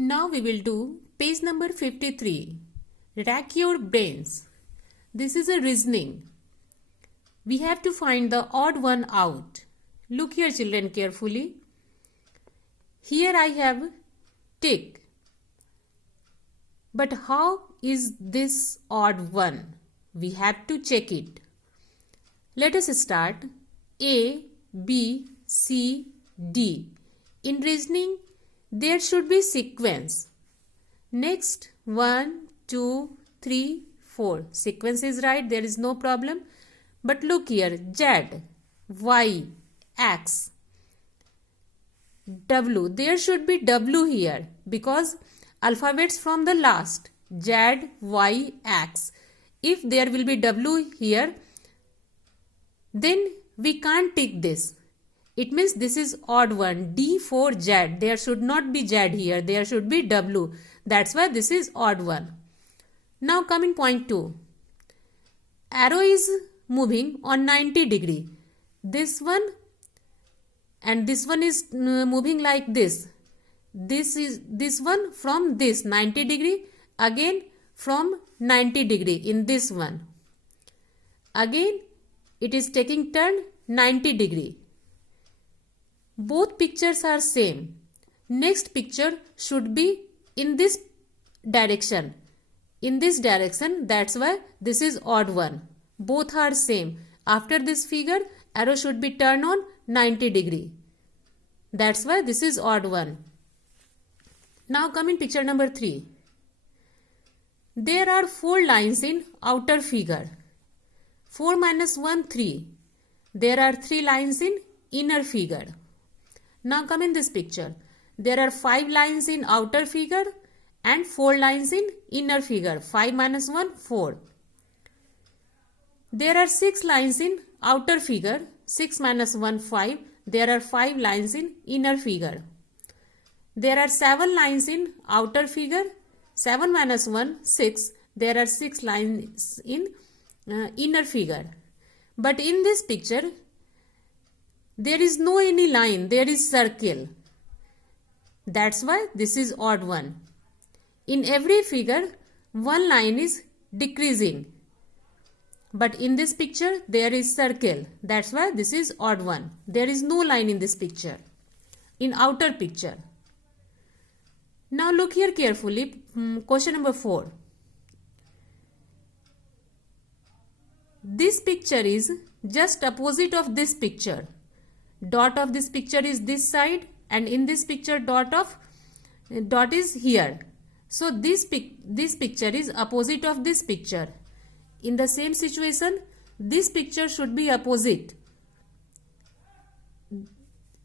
Now we will do page number 53. Rack your brains. This is a reasoning. We have to find the odd one out. Look here children carefully. Here I have tick. But how is this odd one? We have to check it. Let us start. A, B, C, D. In reasoning, there should be sequence. Next, 1, 2, 3, 4. Sequence is right, there is no problem. But look here, Z, Y, X, W. There should be W here because alphabets from the last. Z, Y, X. If there will be W here, then we can't tick this. It means this is odd one. D for Z. There should not be Z here. There should be W. That's why this is odd one. Now coming point 2. Arrow is moving on 90 degree. This one and this one is moving like this. This one from this 90 degree. Again from 90 degree in this one. Again it is taking turn 90 degree. Both pictures are same. Next picture should be in this direction. In this direction, that's why this is odd one. Both are same. After this figure, arrow should be turned on 90 degree. That's why this is odd one. Now come in picture number 3. There are 4 lines in outer figure. 4 minus 1, 3. There are 3 lines in inner figure. Now come in this picture. There are 5 lines in outer figure and 4 lines in inner figure. 5 minus 1, 4. There are 6 lines in outer figure. 6 minus 1, 5. There are 5 lines in inner figure. There are 7 lines in outer figure. 7 minus 1, 6. There are 6 lines in inner figure. But in this picture, there is no any line, there is circle. That's why this is odd one. In every figure, one line is decreasing. But in this picture, there is circle. That's why this is odd one. There is no line in this picture, in outer picture. Now look here carefully. Question number 4. This picture is just opposite of this picture. Dot of this picture is this side and in this picture dot is here. So this picture is opposite of this picture. In the same situation, this picture should be opposite.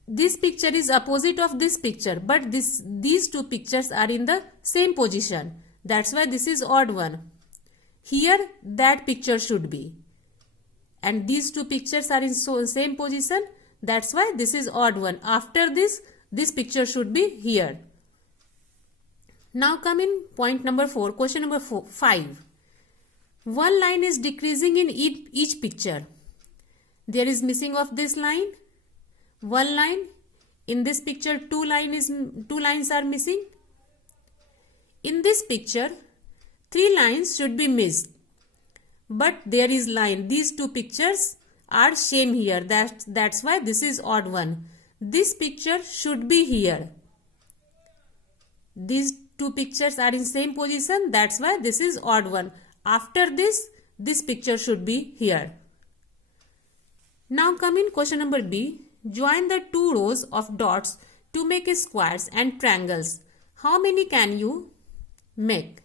This picture is opposite of this picture, but these two pictures are in the same position. That's why this is odd one. Here that picture should be. And these two pictures are in same position. That's why this is odd one. After this picture should be here. Now come in point number 4. Question number 5. One line is decreasing in each picture. There is missing of this line. One line. In this picture, two lines are missing. In this picture, 3 lines should be missed. But there is line. These two pictures are same here. That's why this is odd one. This picture should be here. These two pictures are in same position. That's why this is odd one. After this picture should be here. Now come in question number B. Join the 2 rows of dots to make squares and triangles. How many can you make?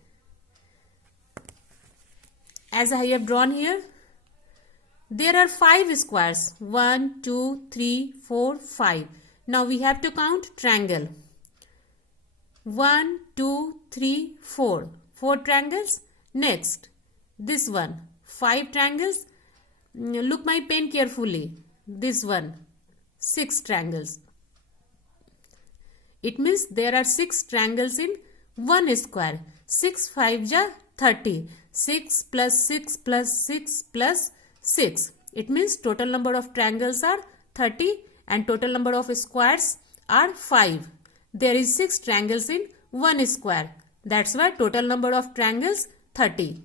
As I have drawn here, there are 5 squares. 1, 2, 3, 4, 5. Now we have to count triangle. 1, 2, 3, 4. 4 triangles. Next, this one. 5 triangles. Look my pen carefully. This one. 6 triangles. It means there are 6 triangles in one square. 6 5 ja 30. 6 plus 6 plus 6 plus 6. It means total number of triangles are 30 and total number of squares are 5. There is 6 triangles in 1 square. That's why total number of triangles 30.